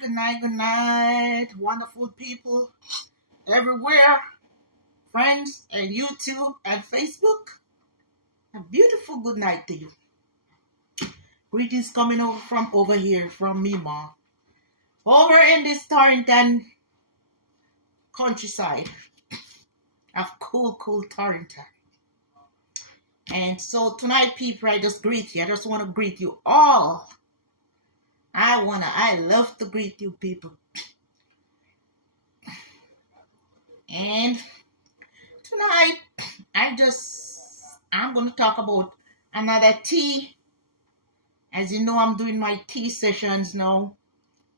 good night, good night. Wonderful people everywhere, friends and YouTube and Facebook. A beautiful good night to you. Greetings coming over from over here from me, Ma. Over in this Torrington countryside of cool Torrington. And so tonight, people, I just greet you. I just want to greet you all. I love to greet you people. And tonight, I'm going to talk about another tea. As you know, I'm doing my tea sessions now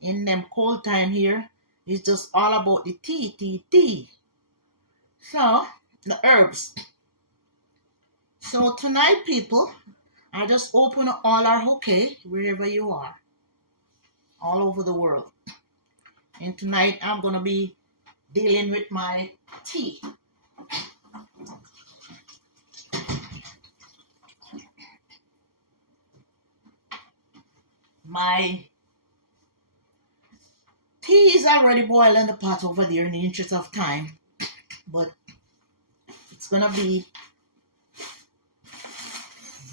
in them cold time here. It's just all about the tea. So, the herbs. So tonight, people, I just open all our bouquet wherever you are. All over the world. And tonight, I'm going to be dealing with my tea. My tea is already boiled in the pot over there in the interest of time. But it's going to be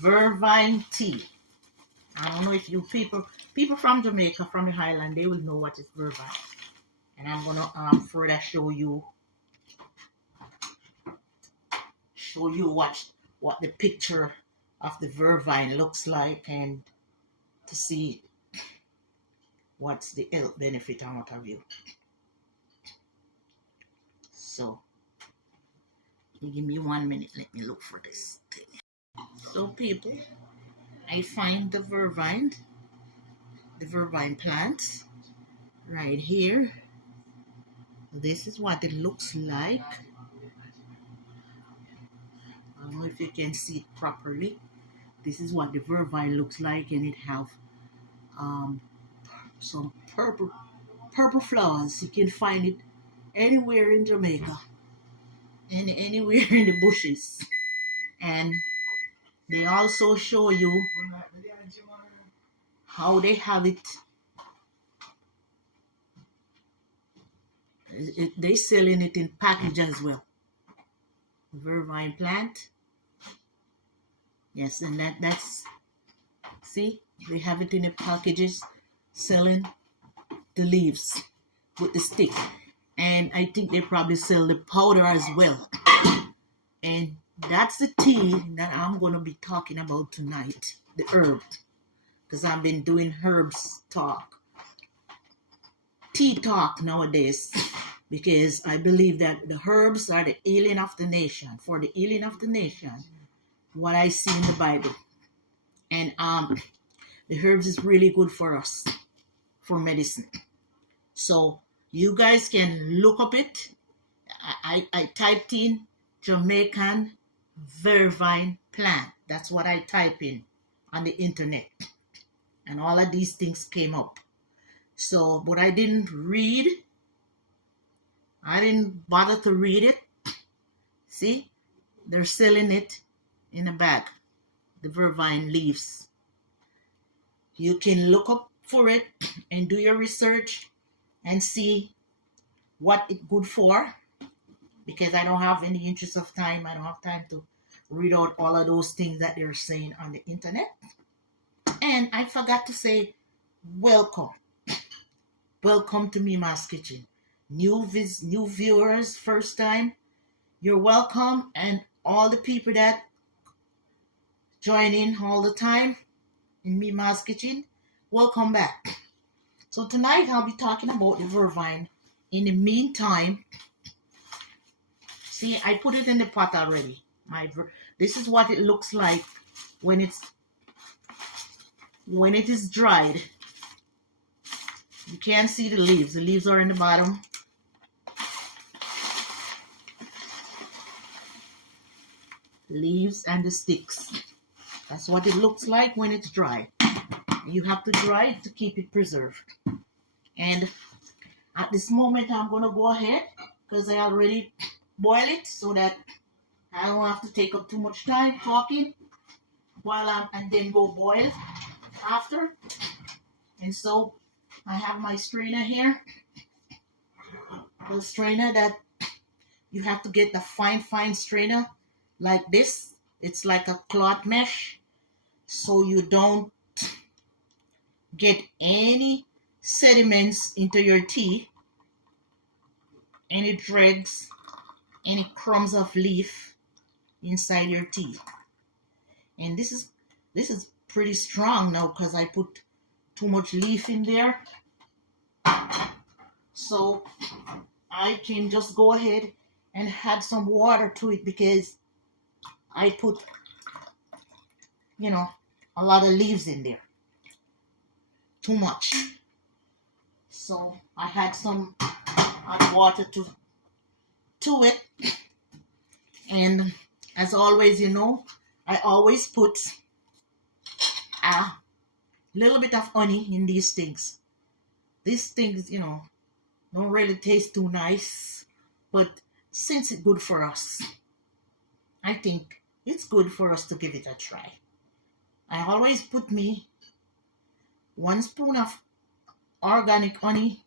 Vervine tea. I don't know if you people from Jamaica, from the Highland, they will know what is Vervine. And I'm going to further show you what the picture of the Vervine looks like and to see what's the health benefit and what have you. So, give me 1 minute. Let me look for this thing. So, people, I find the Vervine plant right here. This is what it looks like. I don't know if you can see it properly. This is what the Vervine looks like, and it have some purple flowers. You can find it anywhere in Jamaica and anywhere in the bushes. And they also show you how they have it. They selling it in package as well. Vervine plant. Yes, and that's see, they have it in the packages selling the leaves with the stick. And I think they probably sell the powder as well. And that's the tea that I'm going to be talking about tonight. The herb. Because I've been doing herbs talk. Tea talk nowadays. Because I believe that the herbs are the healing of the nation. For the healing of the nation. What I see in the Bible. And the herbs is really good for us. For medicine. So you guys can look up it. I typed in Jamaican Vervine plant. That's what I type in on the internet. And all of these things came up. So, but I didn't read. I didn't bother to read it. See, they're selling it in a bag. The Vervine leaves. You can look up for it and do your research and see what it's good for. Because I don't have any interest of time. I don't have time to read out all of those things that they're saying on the internet. And I forgot to say, welcome. Welcome to Mima's Kitchen. New viewers, first time, you're welcome. And all the people that join in all the time in Mima's Kitchen, welcome back. So tonight I'll be talking about the Vervine. In the meantime, see, I put it in the pot already. This is what it looks like when it is dried. You can't see the leaves. The leaves are in the bottom. Leaves and the sticks. That's what it looks like when it's dry. You have to dry it to keep it preserved. And at this moment, I'm going to go ahead because I already boiled it so that I don't have to take up too much time talking and then go boil after. And so I have my strainer here. The strainer that you have to get the fine strainer like this. It's like a cloth mesh, so you don't get any sediments into your tea, any dregs, any crumbs of leaf inside your tea. And this is pretty strong now because I put too much leaf in there. So I can just go ahead and add some water to it because I put, a lot of leaves in there. Too much. So I had some hot water to it. And as always, I always put a little bit of honey in these things. These things, don't really taste too nice, but since it's good for us, I think it's good for us to give it a try. I always put me 1 spoon of organic honey,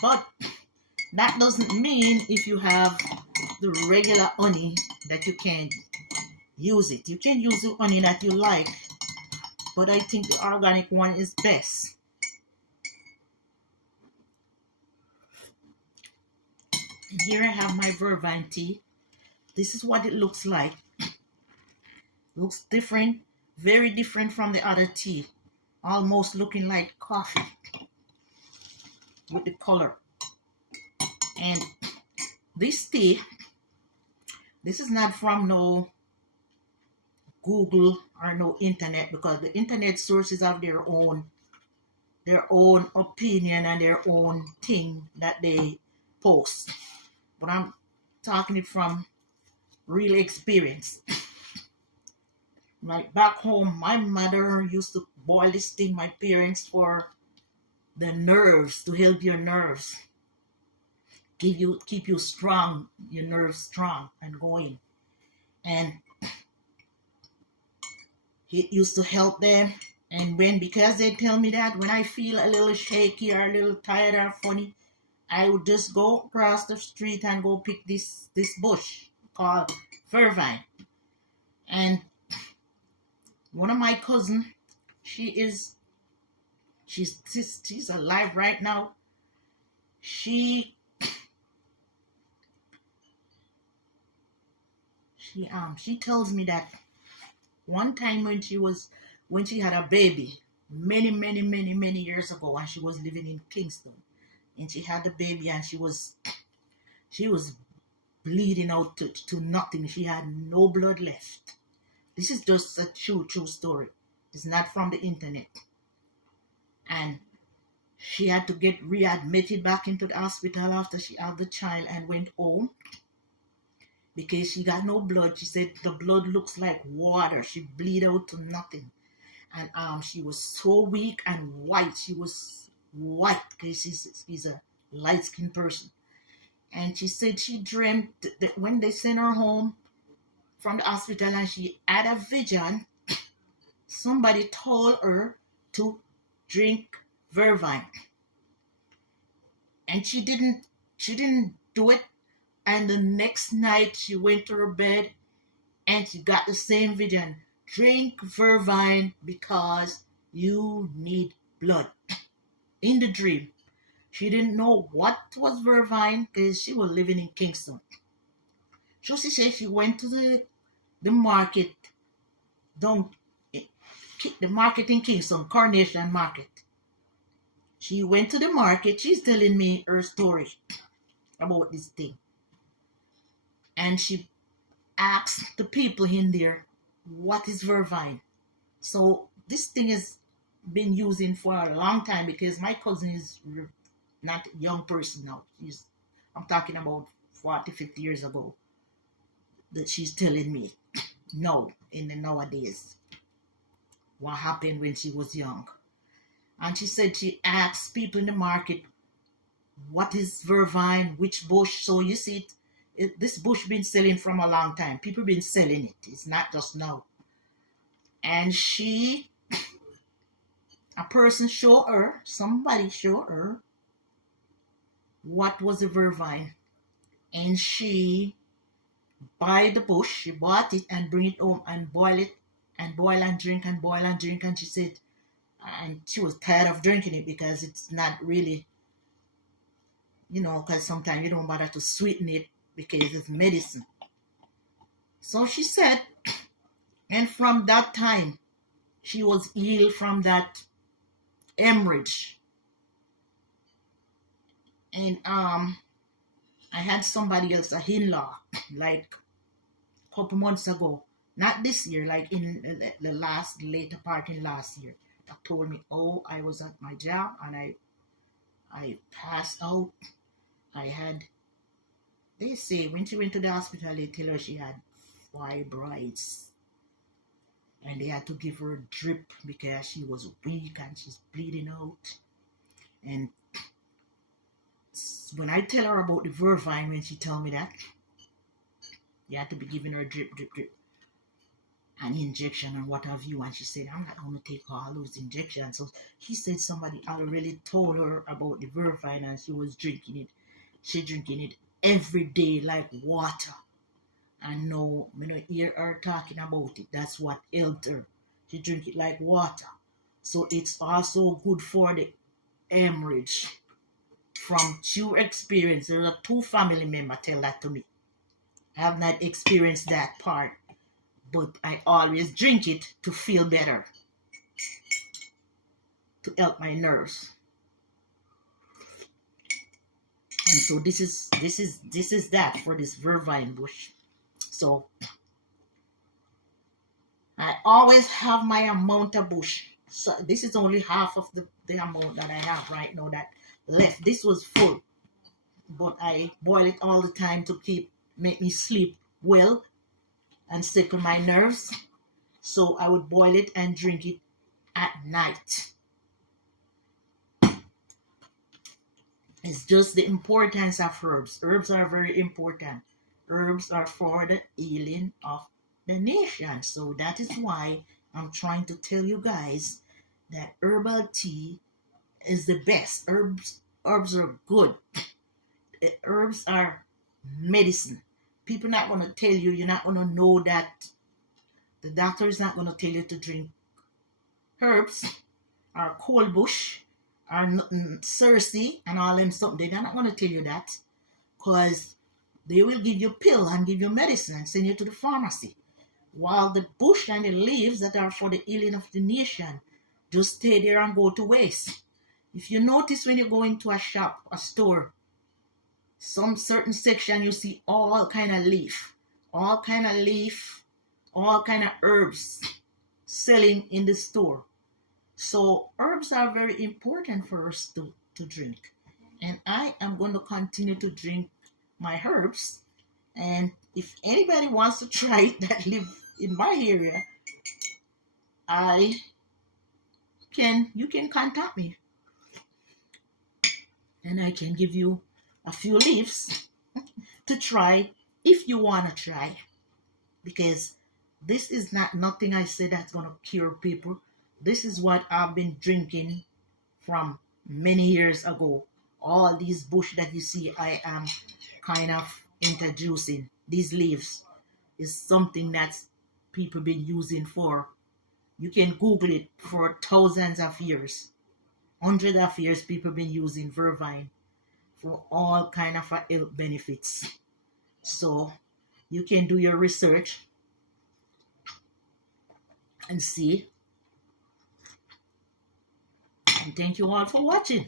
but that doesn't mean if you have the regular honey that you can use it. You can use the honey that you like, but I think the organic one is best. Here I have my Vervine tea. This is what it looks like. Looks different, very different from the other tea. Almost looking like coffee with the color. And this tea, this is not from no Google or no internet, because the internet sources have their own opinion and their own thing that they post. But I'm talking it from real experience. Like back home, my mother used to boil this thing, my parents, for the nerves, to help your nerves. Keep you strong, your nerves strong and going. And it used to help them. And because they tell me that when I feel a little shaky or a little tired or funny, I would just go across the street and go pick this bush called Vervine. And one of my cousins, she's alive right now. She tells me that one time when she had a baby many years ago, and she was living in Kingston, and she had the baby, and she was bleeding out to nothing. She had no blood left. This is just a true story. It's not from the internet. And she had to get readmitted back into the hospital after she had the child and went home because she got no blood. She said the blood looks like water. She bleed out to nothing. And she was so weak and white. She was white because she's a light-skinned person. And she said she dreamt that when they sent her home from the hospital and she had a vision, somebody told her to drink Vervine. And she didn't do it. And the next night she went to her bed and she got the same vision. Drink Vervine because you need blood. In the dream. She didn't know what was Vervine because she was living in Kingston. So she said she went to the market, the market in Kingston, Coronation Market. She went to the market. She's telling me her story about this thing. And she asked the people in there, what is Vervine? So this thing has been using for a long time because my cousin is not a young person now. I'm talking about 40, 50 years ago that she's telling me. No, in the nowadays. What happened when she was young. And she said she asked people in the market, what is Vervine, which bush? So you see, this bush been selling from a long time. People been selling it. It's not just now. And she a person show her, somebody show her what was the vervine, and she buy the bush, she bought it and bring it home and boil it and boil and drink and boil and drink, and she said, and she was tired of drinking it because it's not really, because sometimes you don't bother to sweeten it because it's medicine. So she said, and from that time, she was healed from that hemorrhage. And I had somebody else, a in-law, like a couple months ago, not this year, like in the later part in last year, that told me, oh, I was at my job and I passed out. They say when she went to the hospital, they tell her she had fibroids. And they had to give her a drip because she was weak and she's bleeding out. And when I tell her about the vervine, when she told me that, you had to be giving her a drip, an injection and what have you. And she said, I'm not going to take all those injections. So she said somebody already told her about the vervine and she was drinking it. She drinking it every day like water. And now, hear her talking about it. That's what helped her. She drink it like water. So it's also good for the hemorrhage. From true experience, there are 2 family members tell that to me. I have not experienced that part, but I always drink it to feel better, to help my nerves. And so this is that for this vervine bush. So I always have my amount of bush. So this is only half of the amount that I have right now that left. This was full, but I boil it all the time to make me sleep well and settle my nerves. So I would boil it and drink it at night. It's just the importance of herbs. Herbs are very important. Herbs are for the healing of the nation. So that is why I'm trying to tell you guys that herbal tea is the best. Herbs are good. Herbs are medicine. People not going to tell you, you're not going to know that. The doctor is not going to tell you to drink herbs or cold bush or Cersei and all them something. They're not going to tell you that, because they will give you pill and give you medicine and send you to the pharmacy. While the bush and the leaves that are for the healing of the nation just stay there and go to waste. If you notice when you go into a shop, a store, some certain section you see all kind of leaf, all kind of herbs selling in the store. So herbs are very important for us to drink. And I am going to continue to drink my herbs. And if anybody wants to try it that live in my area, you can contact me. And I can give you a few leaves to try if you want to try. Because this is not nothing I say that's going to cure people. This is what I've been drinking from many years ago. All these bush that you see, I am kind of introducing. These leaves is something that people been using for, you can Google it, for thousands of years. Hundreds of years people been using vervine for all kind of health benefits. So you can do your research and see. And thank you all for watching.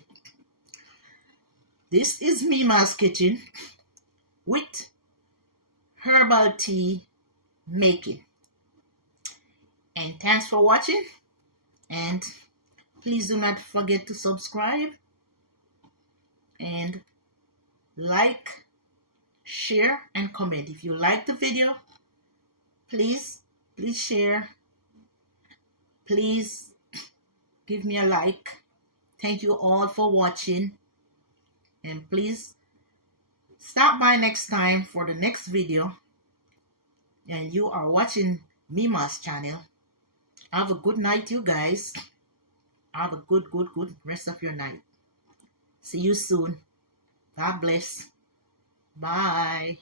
This is Mima's Kitchen with herbal tea making. And thanks for watching. And please do not forget to subscribe and like, share, and comment. If you like the video, please share. Please give me a like. Thank you all for watching. And please stop by next time for the next video. And you are watching Mima's channel. Have a good night, you guys. Have a good rest of your night. See you soon. God bless. Bye.